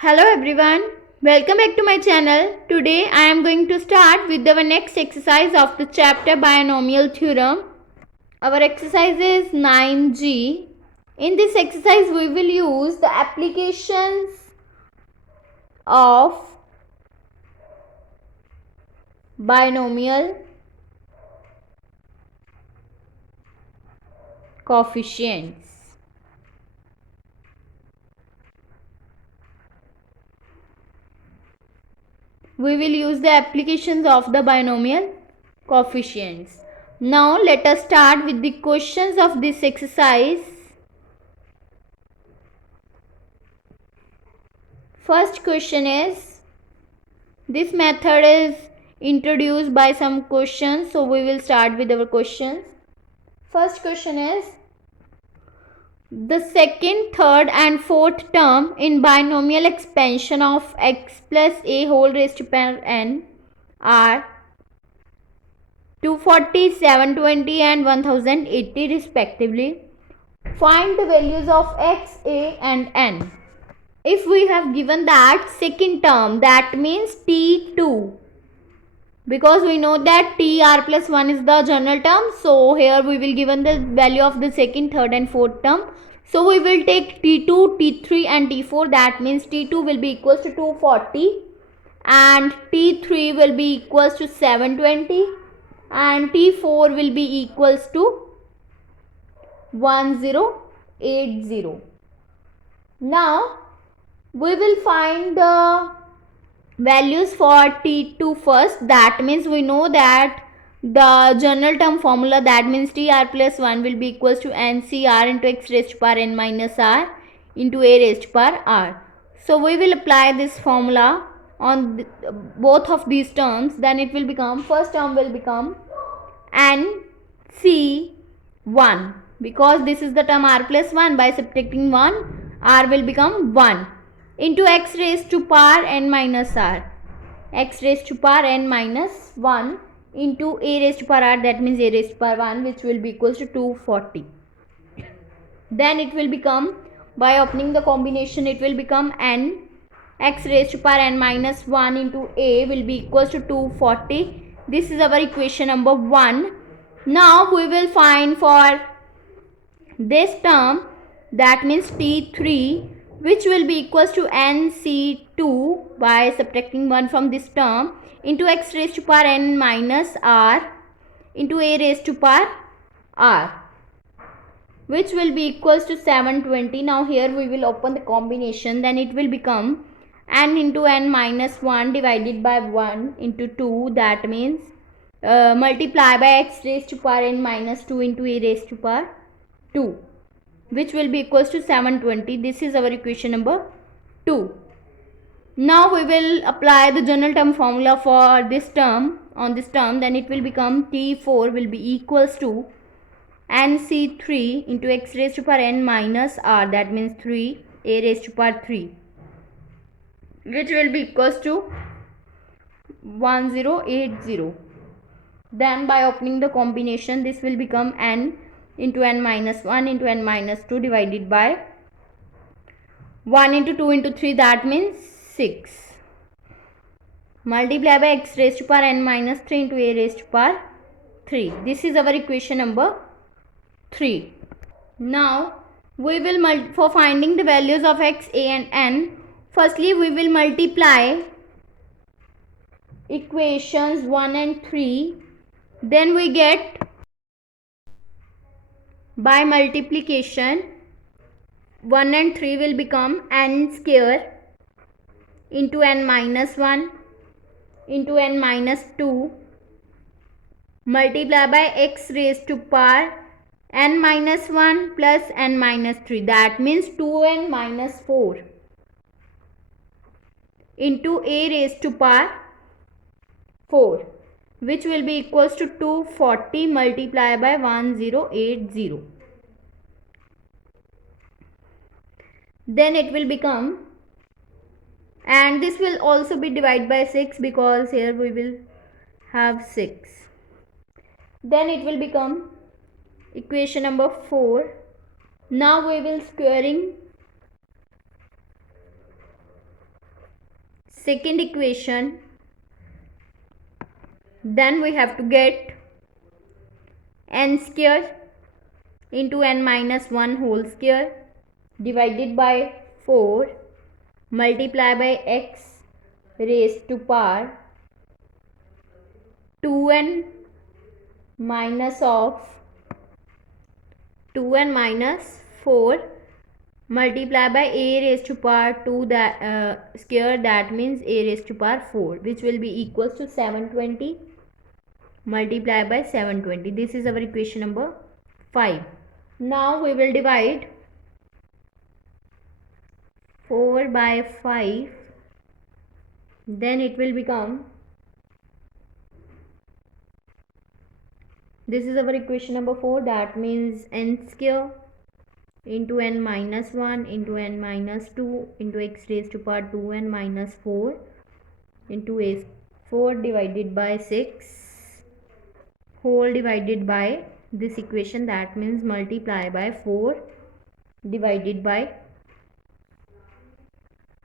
Hello everyone, welcome back to my channel. Today I am going to start with our next exercise of the chapter binomial theorem. Our exercise is 9G. In this exercise we will use the applications of binomial coefficients. We will use the applications of the binomial coefficients. Now let us start with the questions of this exercise. First question is, this method is introduced by some questions, so we will start with our questions. First question is, the second, third and fourth term in binomial expansion of x plus a whole raised to power n are 240, 720 and 1080 respectively. Find the values of x, a and n. If we have given that second term, that means t2, because we know that tr plus 1 is the general term, so here we will given the value of the second, third and fourth term. So we will take t2, t3 and t4. That means t2 will be equals to 240 and t3 will be equals to 720 and t4 will be equals to 1080. Now we will find the values for t2 first. That means we know that the general term formula, that means tr plus 1 will be equals to ncr into x raised to power n minus r into a raised to power r. So we will apply this formula on both of these terms. Then it will become, first term will become nc1, because this is the term r plus 1. By subtracting 1, r will become 1 into x raised to power n minus r, x raised to power n minus 1 into a raised to power r, that means a raised to power 1, which will be equals to 240. Then it will become, by opening the combination, it will become n x raised to power n minus 1 into a will be equals to 240. This is our equation number 1. Now we will find for this term, that means t3, which will be equals to nc2 by subtracting 1 from this term into x raised to power n minus r into a raised to power r, which will be equals to 720. Now here we will open the combination. Then it will become n into n minus 1 divided by 1 into 2. That means multiply by x raised to power n minus 2 into a raised to power 2, which will be equals to 720. This is our equation number 2. Now we will apply the general term formula for this term on this term. Then it will become t4 will be equals to nc3 into x raised to power n minus r, that means 3 a raised to power 3, which will be equals to 1080. Then by opening the combination, this will become n into n minus 1 into n minus 2 divided by 1 into 2 into 3, that means 6. Multiply by x raised to power n minus 3 into a raised to power 3. This is our equation number 3. Now we will for finding the values of x, a and n, firstly we will multiply equations 1 and 3. Then we get, by multiplication, 1 and 3 will become n square into n minus 1 into n minus 2 multiply by x raised to power n minus 1 plus n minus 3, that means 2n minus 4 into a raised to power 4, which will be equals to 240 multiplied by 1080. Then it will become, and this will also be divided by 6, because here we will have 6. Then it will become equation number 4. Now we will squaring second equation, then we have to get n square into n minus 1 whole square divided by 4 multiply by x raised to power 2n minus 4 multiply by a raised to power 2 that square, that means a raised to power 4, which will be equals to 720 multiply by 720. This is our equation number 5. Now we will divide 4 by 5, then it will become, this is our equation number 4, that means n square into n minus 1 into n minus 2 into x raised to power 2n minus 4 into a 4 divided by 6 whole divided by this equation, that means multiply by 4 divided by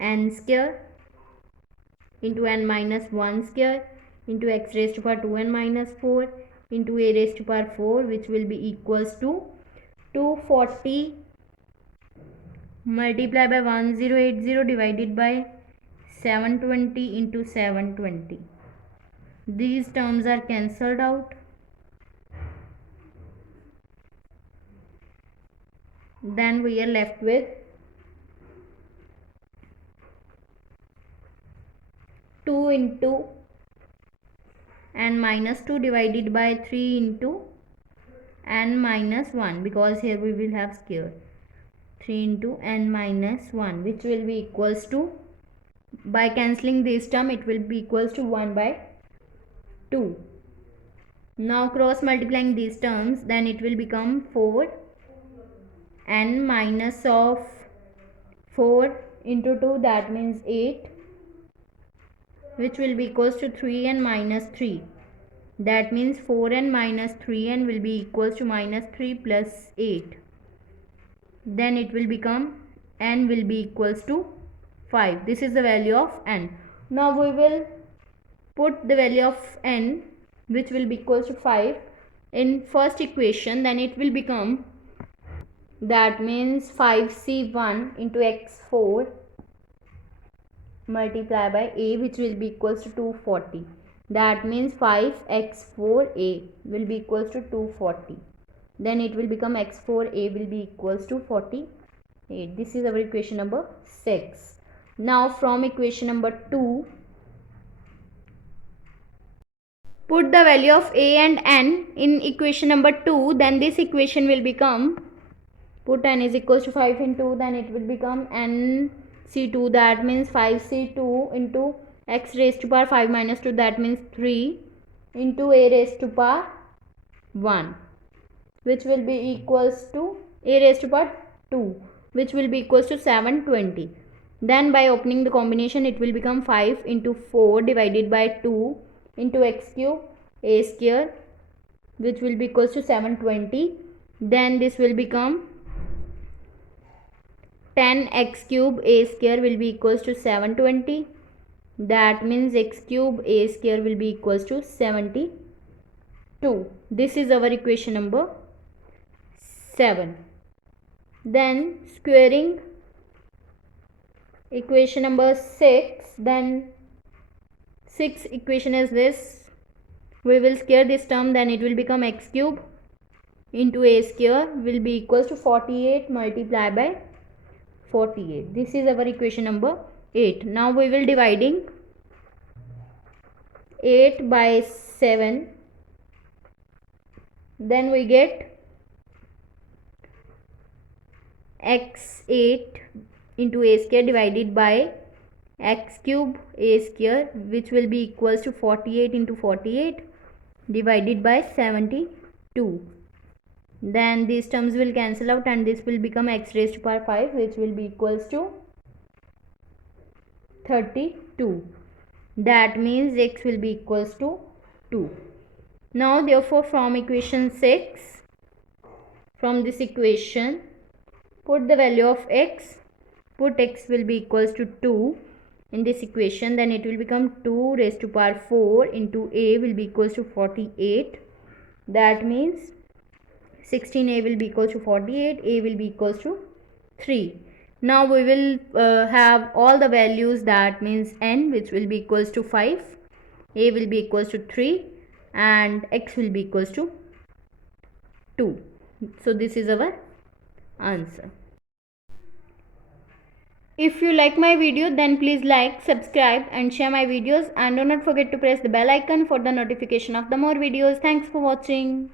n square into n minus 1 square into x raised to power 2n minus 4 into a raised to power 4, which will be equals to 240 multiply by 1080 divided by 720 into 720. These terms are cancelled out. Then we are left with 2 into n minus 2 divided by 3 into n minus 1, because here we will have square, 3 into n minus 1, which will be equals to, by cancelling this term, it will be equals to 1 by 2. Now cross multiplying these terms, then it will become 4 n minus of 4 into 2, that means 8, which will be equals to 3n minus 3, that means 4n minus 3n will be equals to minus 3 plus 8. Then it will become n will be equals to 5. This is the value of n. Now we will put the value of n, which will be equals to 5, in first equation. Then it will become, that means 5c1 into x4 multiply by a, which will be equals to 240. That means 5x4a will be equals to 240. Then it will become x4a will be equals to 48. This is our equation number 6. Now from equation number 2, put the value of a and n in equation number 2. Then this equation will become, put n is equals to 5 into, then it will become n c2, that means 5c2 into x raised to power 5 minus 2, that means 3 into a raised to power 1, which will be equals to a raised to power 2, which will be equals to 720. Then by opening the combination, it will become 5 into 4 divided by 2 into x cube a square, which will be equals to 720. Then this will become 10x cube a square will be equals to 720. That means x cube a square will be equals to 72. This is our equation number 7. Then squaring equation number 6, then 6 equation is this. We will square this term, then it will become x cube into a square will be equals to 48 multiply by 48. This is our equation number 8. Now we will dividing 8 by 7. Then we get x8 into a square divided by x cube a square, which will be equals to 48 into 48 divided by 72. Then these terms will cancel out and this will become x raised to power 5, which will be equals to 32. That means x will be equals to 2. Now therefore from equation 6, from this equation, put the value of x, put x will be equals to 2 in this equation, then it will become 2 raised to power 4 into a will be equals to 48. That means 16a will be equals to 48, a will be equals to 3. Now we will have all the values, that means n, which will be equals to 5, a will be equals to 3, and x will be equals to 2. So this is our answer. If you like my video, then please like, subscribe and share my videos, and do not forget to press the bell icon for the notification of the more videos. Thanks for watching.